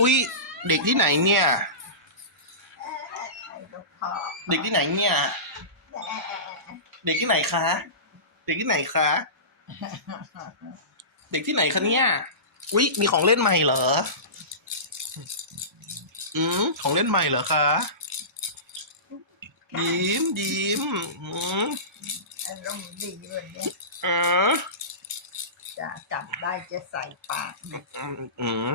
อุ้ยเด็กที่ไหนเนี่ยไอ้ลูกพ่อเด็กที่ไหนเนี่ย เด็กที่ไหนคะ เด็กที่ไหนคะ เด็กที่ไหนคะเนี่ย อุ้ยมีของเล่นใหม่เหรอ อืมของเล่นใหม่เหรอคะยิ้มยิ้มอืมอารมณ์ดีวันนี้อ๋อจะจับได้จะใส่ปากอืมอืม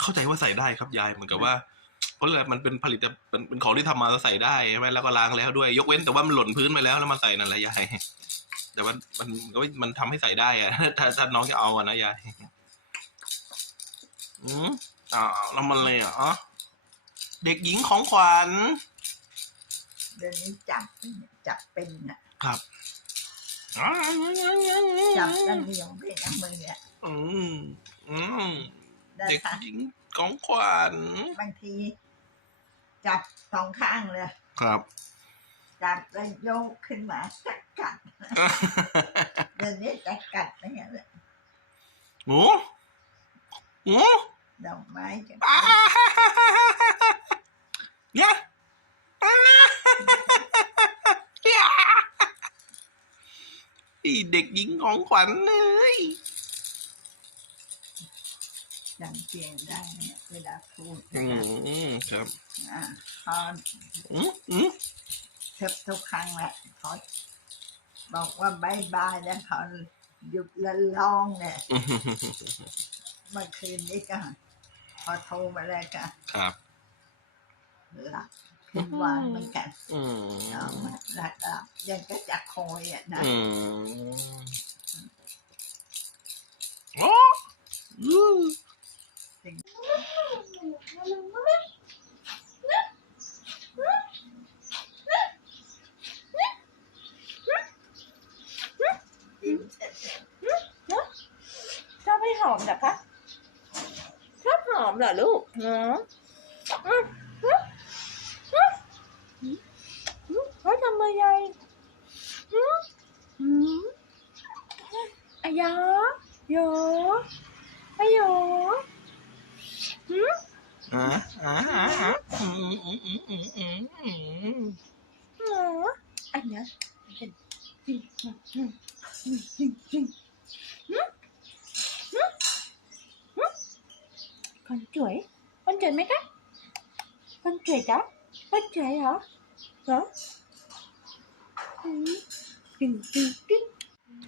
เข้าใจว่าใส่ได้ครับยายเหมือนกับว่าเพราะอะไรมันเป็นผลิตเป็นเป็นของที่ทำมาแล้วใส่ได้ใช่ไหมแล้วก็ล้างแล้วด้วย ยกเว้นแต่ว่ามันหล่นพื้นไปแล้วแล้วมาใส่นั่นแหละยายแต่ว่ามันมันมันทำให้ใส่ได้อะถ้าถ้าน้องจะเอาอะนะยายอืมอ่าแล้วมันเลยเหรอเด็กหญิงของขวัญเดี๋ยวนี้จับจับเป็นน่ะครับจับกันเหนียวเป็นเอามือเนี่ยอืมอืมได้ เด็กค่ะหญิงของขวัญบางที จับสองข้างเลย ครับ จับแล้วโยกขึ้นมาจะกัดเดี๋ยวนี้จะกัดไม่เห็นเลยหมูหมูดอกไม้จะอ่าเนี่ยอ่าเนี่ยอีเด็กหญิงของขวัญเลย จำเสียงได้เนี่ยเวลาพูดอืมครับอ่าพออืมอืมเทบทุกครั้งแหละพอบอกว่าบายบายแล้วเขาหยุดละร้องเนี่ยอืมเมื่อคืนนี้ก็พอโทรมาแล้วก็ครับหลับขึ้นวานเหมือนกันอืมเอามาหลับหลับยังก็จะคอยอะนะ ห้หอมเหรอคะชอบหอมเหรอลูกเนาะเขาทำอะไรยายหืมหืมอายาโยอายโยหืมอ่าอ่าอ่าอืมอืมอืมอืมอืมอืม คนสวย คนสวยไหมคะ คนสวยจ้ะคนสวยเหรอ เหรอตึงตึงตึง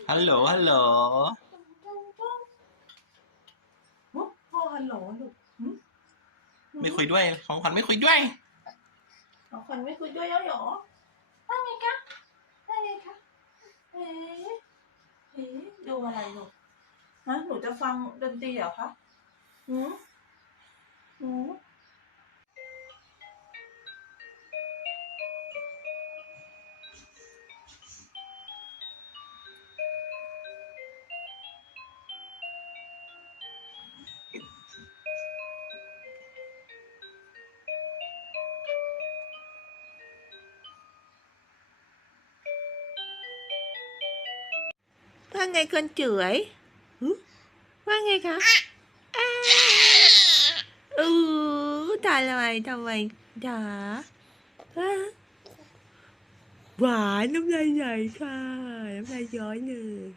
ฮัลโหล ฮัลโหลฮัลโหลไม่คุยด้วย ของขวัญไม่คุยด้วย ของขวัญไม่คุยด้วยแล้วหรอว่าไงคะว่ไงคะเอ๊ะเอ๊ะดูอะไรลูกฮะหนูจะฟังดนตรีเหรอคะหืม số Qua ngay con chửi. Qua ngay cả อทำไมทำไมจ๋าหวานน้ำลายใหญ่ค่ะน้ำลายย้อยเลย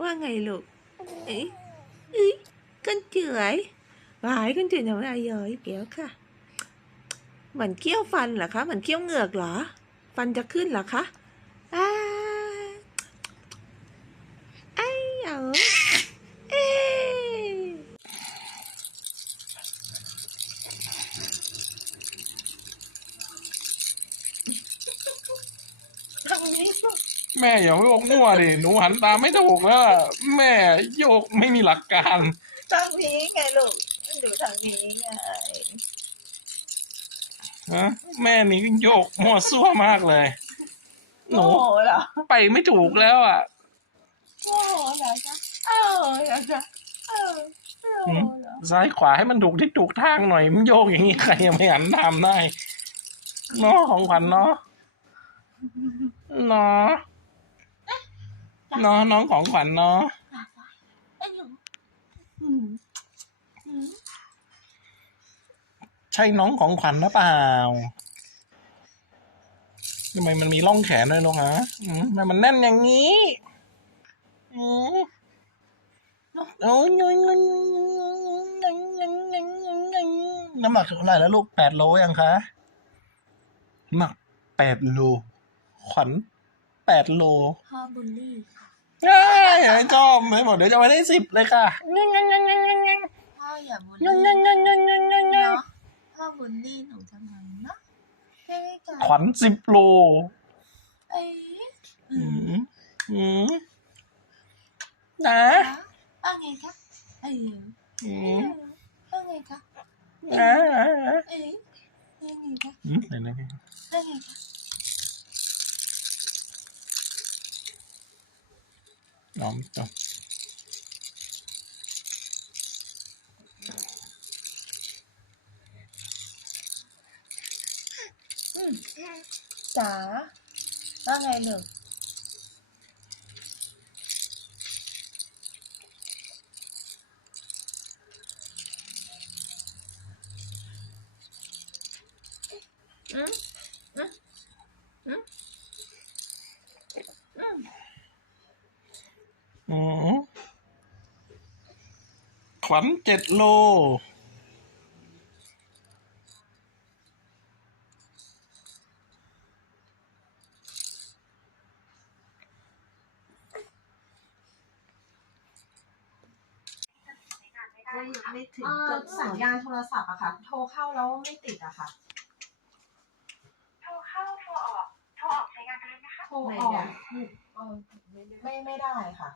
ว่าไงลูกเอ๊ะเอ๊ะ con chưởi vài con chưởi nào ai rồi kéo ค่ะเหมือนเคี้ยวฟันเหรอคะเหมือนเคี้ยวเหงือกเหรอ ฟันจะขึ้นเหรอคะ อ่าไอ้เหรอเอ๊ะ แม่อย่าโยกมั่วดิหนูหันตามไม่ถูกแล้วล่ะแม่โยกไม่มีหลักการ ทางนี้ไงลูกดูทางนี้ไงฮะแม่นี่โยกมั่วซั่วมากเลย หนูโอ้โหเหรอไปไม่ถูกแล้วอะโอ้โหเหรอจ๊ะเออเหรอจ๊ะเออเออเหรอซ้ายขวาให้มันถูกที่ถูกทางหน่อยมึงโยกอย่างนี้ใครยังไม่หันตามได้เนาะของขวัญเนาะเนาะ เนาะน้องของขวัญเนาะใช่น้องของขวัญหรือเปล่าทำไมมันมีร่องแขนด้วยลูกฮะมทำไมมันแน่นอย่างนี้อือโอ้ยน้ำหนักเท่าไหร่แล้วลูกแปดโลยังคะน้ำหนักแปดโลขวัญ แปดโลพ่อบุลลี่ค่ะง่ายชอบไม่หมดเดี๋ยวจะไปได้สิบเลยค่ะงั้งงั้งงั้งงั้งงั้งงั้งพ่ออย่าบุลงั้งลี่งั้งงั้งงั้งงั้งงั้งเนาะพ่อบุลลี่หนูทำไมเนาะใช่ไหมจ๊ะขวัญสิบโลเอ้ยอือืมมอืมนะว่าไงคะเอ้ยอืมว่าไงคะนะเอ้ยว่าไงคะอืมไหนไหนไหนว่าไงคะ น้องน้องอืมจ๋าว่าไงหนึ่งอืมอืมอืมอืม อืม ขวัญเจ็ดโล ไม่ถึงเอ่ก็อสัญญาณโทรศัพท์อะค่ะ โทรเข้าแล้วไม่ติดอะค่ะ โทรเข้าโทรออก โทรออกใช้งานได้ไหมคะ โทรออกเออไม่ไม่ได้ค่ะ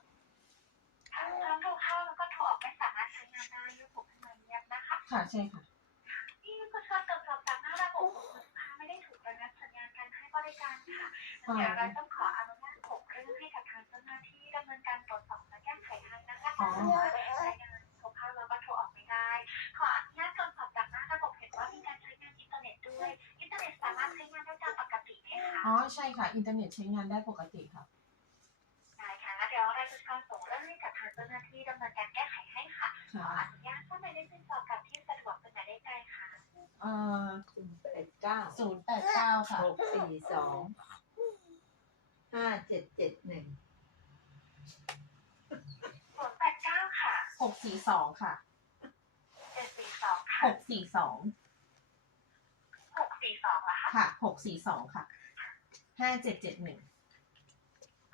ถ้าทั้งโทรเข้าแล้วก็โทรออกไม่สามารถใช้งานได้ระบบขึ้นมาเงียบนะคะค่ะใช่ค่ะนี่ก็ชอบตรวจสอบจากหน้าระบบของลูกค้าไม่ได้ถูกระงับสัญญาณการให้บริการค่ะเดี๋ยวเราต้องขออนุญาตส่งเรื่องให้กับทางเจ้าหน้าที่ดำเนินการตรวจสอบและแก้ไขให้นะคะอ๋อเพราะว่าใช้งานโทรเข้าแล้วก็โทรออกไม่ได้ ขออนุญาตตรวจสอบจากหน้าระบบเห็นว่ามีการใช้งานอินเทอร์เน็ตด้วย อินเทอร์เน็ตสามารถใช้งานได้ตามปกติไหมคะอ๋อใช่ค่ะ อินเทอร์เน็ตใช้งานได้ปกติค่ะได้ค่ะงั้นเดี๋ยวเราจะส่งเรื่องให้กับทางเจ้าหน้าที่ดำเนินการแก้ไขให้ค่ะ ขอค่ะอนุญาตถ้าไม่ได้ติดต่อกับที่สะดวกเป็นหมายเลขใดค่ะเอ่อศูนย์แปดเก้าศูนย์แปดเก้าค่ะ หกสี่สองห้าเจ็ดเจ็ดหนึ่งศูนย์แปดเก้าค่ะหกสี่สองค่ะ เจ็ดสี่สองค่ะหกสี่สองหกสี่สองละคะค่ะ หกสี่สองค่ะ ห้าเจ็ดเจ็ดหนึ่ง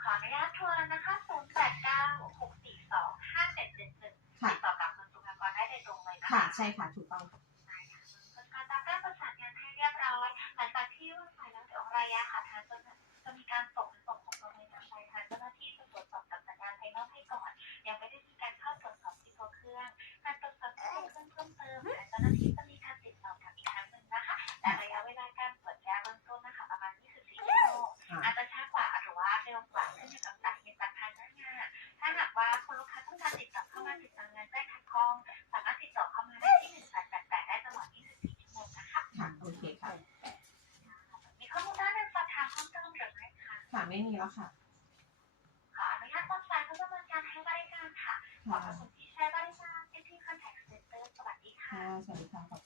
ขออนุญาตทวนนะคะศูนย์แปดเก้าหกสี่สองห้าเจ็ดเจ็ดหนึ่งค่ะ ติดต่อกับคุณสุภากรได้โดยตรงเลยนะค่ะคะใช่ค่ะ ถูกต้องค่ะได้ค่ะคุณการตามได้ประสานงานให้เรียบร้อย หลังจากที่ว่าสายแล้วเดี๋ยวระยะค่ะทางเจ้าหน้าจะมีการส่งส่งของตัวเองทางไปทางเจ้าหน้าที่จะตรวจสอบกับสัญญาณภายนอกให้ก่อน ยังไม่ได้มีการเข้าตรวจสอบที่ตัวเครื่อง การตรวจสอบที่ตัวเครื่องเพิ่มเติมทางเจ้าหน้าที่ ไม่มีแล้วค่ะขออนุญาตต้นสายเพื่อดำเนินการให้บริการค่ะขอบค่ะคุณที่ใช้บริการที่ที่ Contact Center สวัสดีค่ะ ค่ะสวัสดีค่ะขอบคุณค่ะ